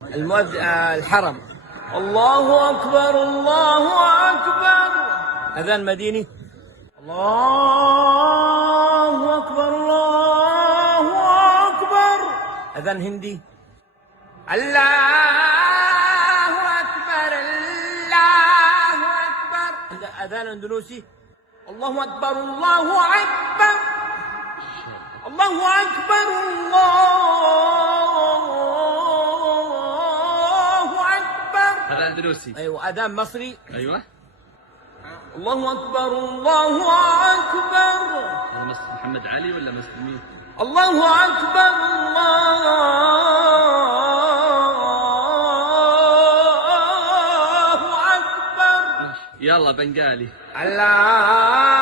الحرم. الله أكبر الله أكبر. أذان مديني. الله أكبر الله أكبر. أذان هندي. الله أكبر الله أكبر. أذان أندونيسي. الله أكبر الله أكبر. الله أكبر الله أكبر. هذا أندونيسي. أيوة. أذان مصري. أيوة. الله أكبر الله أكبر. هذا محمد علي ولا مسلمين؟ الله أكبر الله أكبر. يلا بنغالي. الله